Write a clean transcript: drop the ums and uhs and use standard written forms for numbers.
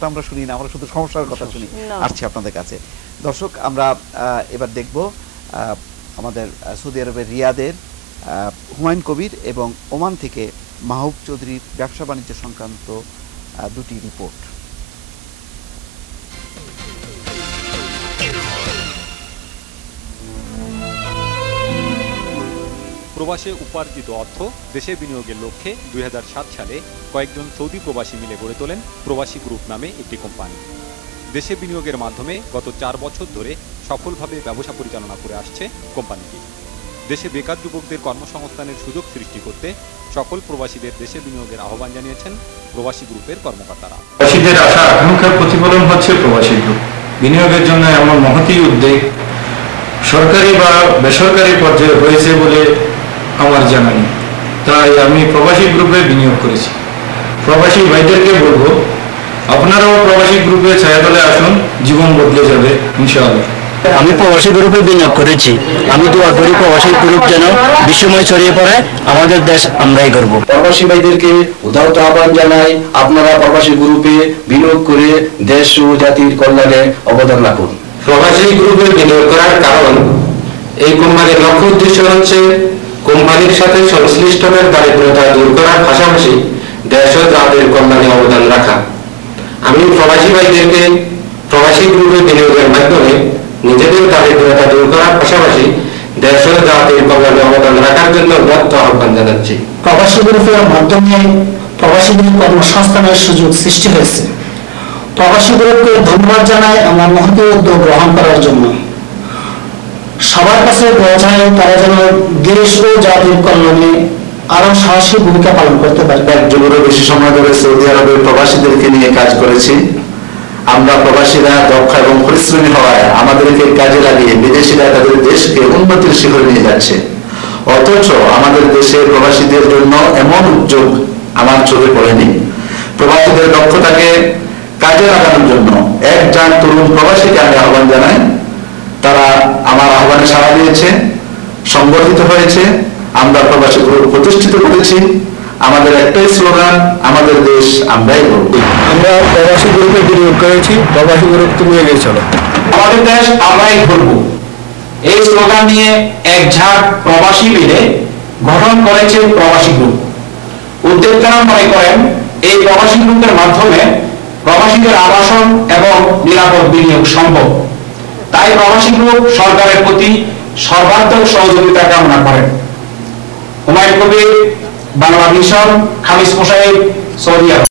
কথাটা আমরা শুনি না, আমরা শুধু সমস্যার কথা শুনি। আসছি আপনাদের কাছে দর্শক, আমরা এবার দেখব আমাদের সৌদি আরবের রিয়াদের হুমায়ুন কবির এবং ওমান থেকে মাহবুব চৌধুরীর ব্যবসা বাণিজ্য সংক্রান্ত দুটি রিপোর্ট। প্রবাসে উপার্জিত অর্থ দেশে বিনিয়োগের লক্ষ্যে 2007 সালে কয়েকজন সৌদি প্রবাসী মিলে গড়ে তোলেন প্রবাসী গ্রুপ নামে একটি কোম্পানি। দেশে বিনিয়োগের মাধ্যমে গত 4 বছর ধরে সফলভাবে ব্যবসা পরিচালনা করে আসছে কোম্পানিটি। দেশে বেকার যুবকদের কর্মসংস্থানের সুযোগ সৃষ্টি করতে সকল প্রবাসীদের দেশে বিনিয়োগের আহ্বান জানিয়েছেন প্রবাসী গ্রুপের কর্মকর্তারা। প্রবাসীদের আশা আকাঙ্ক্ষার প্রতিফলন হচ্ছে প্রবাসী গ্রুপ। বিনিয়োগের জন্য এমন মহতী উদ্যোগ সরকারি বা বেসরকারি পর্যায়ে হয়েছে বলে আমার জানা নেই, তাই আমি প্রবাসী গ্রুপে বিনিয়োগ করেছি। প্রবাসী ভাইদেরকে বলবো, আপনারাও প্রবাসী গ্রুপে ছায়াতলে আসুন, জীবন বদলে যাবে ইনশাআল্লাহ। আমি প্রবাসী গ্রুপে বিনিয়োগ করেছি। আমি দোয়া করি প্রবাসী গ্রুপ যেন বিশ্বময় ছড়িয়ে পড়ে, আমাদের দেশ আমরাই করব। প্রবাসী ভাইদেরকে উদারত আহ্বান জানাই, আপনারা প্রবাসী গ্রুপে বিনিয়োগ করে দেশ ও জাতির কল্যাণে অবদান রাখুন। প্রবাসী গ্রুপে বিনিয়োগ করার কারণ, এই কোম্পানির লক্ষ্য উদ্দেশ্য হচ্ছে কোম্পানির সাথে সংশ্লিষ্টদের দারিদ্রতা দূর করার পাশাপাশি দেশ ও জাতির কল্যাণে অবদান রাখা। আমি প্রবাসী ভাইদেরকে প্রবাসী গ্রুপে বিনিয়োগের মাধ্যমে নিজেদের দারিদ্রতা দূর করার পাশাপাশি দেশ ও জাতির কল্যাণে অবদান রাখার জন্য উদাত্ত আহ্বান জানাচ্ছি। প্রবাসী গ্রুপের মাধ্যমে প্রবাসীদের কর্মসংস্থানের সুযোগ সৃষ্টি হয়েছে। প্রবাসী গ্রুপকে ধন্যবাদ জানাই আমার মহতী উদ্যোগ গ্রহণ করার জন্য। সবার কাছে বোঝায় তারা যেন দেশ ও জাতির কল্যাণে আরো সাহসী ভূমিকা পালন করতে পারে। 1 যুগেরও বেশি সময় ধরে সৌদি আরবের প্রবাসীদেরকে নিয়ে কাজ করেছি। আমরা প্রবাসীরা দক্ষ এবং পরিশ্রমী হওয়ায় আমাদেরকে কাজে লাগিয়ে বিদেশিরা তাদের দেশকে উন্নতির শিখরে নিয়ে যাচ্ছে। অথচ আমাদের দেশের প্রবাসীদের জন্য এমন উদ্যোগ আমার চোখে পড়েনি। প্রবাসীদের দক্ষতাকে কাজে লাগানোর জন্য একজন তরুণ প্রবাসীকে আমি আহ্বান জানাই। তারা আমার আহ্বানে সাড়া দিয়েছে, সংগঠিত হয়েছে, আমরা প্রবাসী গ্রুপ প্রতিষ্ঠিত করেছি। আমাদের একটাই স্লোগান, আমাদের দেশ আমরাই গড়ব। আমরা প্রবাসী গ্রুপে বিনিয়োগ করেছি, প্রবাসী গ্রুপ তুমি এগিয়ে চলো। আমাদের দেশ আমরাই গড়ব, এই স্লোগান নিয়ে এক ঝাঁক প্রবাসী মিলে গঠন করেছে প্রবাসী গ্রুপ। উদ্যোক্তারা মনে করেন এই প্রবাসী গ্রুপের মাধ্যমে প্রবাসীদের আবাসন এবং নিরাপদ বিনিয়োগ সম্ভব। তাই প্রবাসী গ্রুপ সরকারের প্রতি সর্বাত্মক সহযোগিতা কামনা করেন। হুমায়ুন কবির, বাংলা ভিশন, খামিস মোশাইব, সৌদি আরব।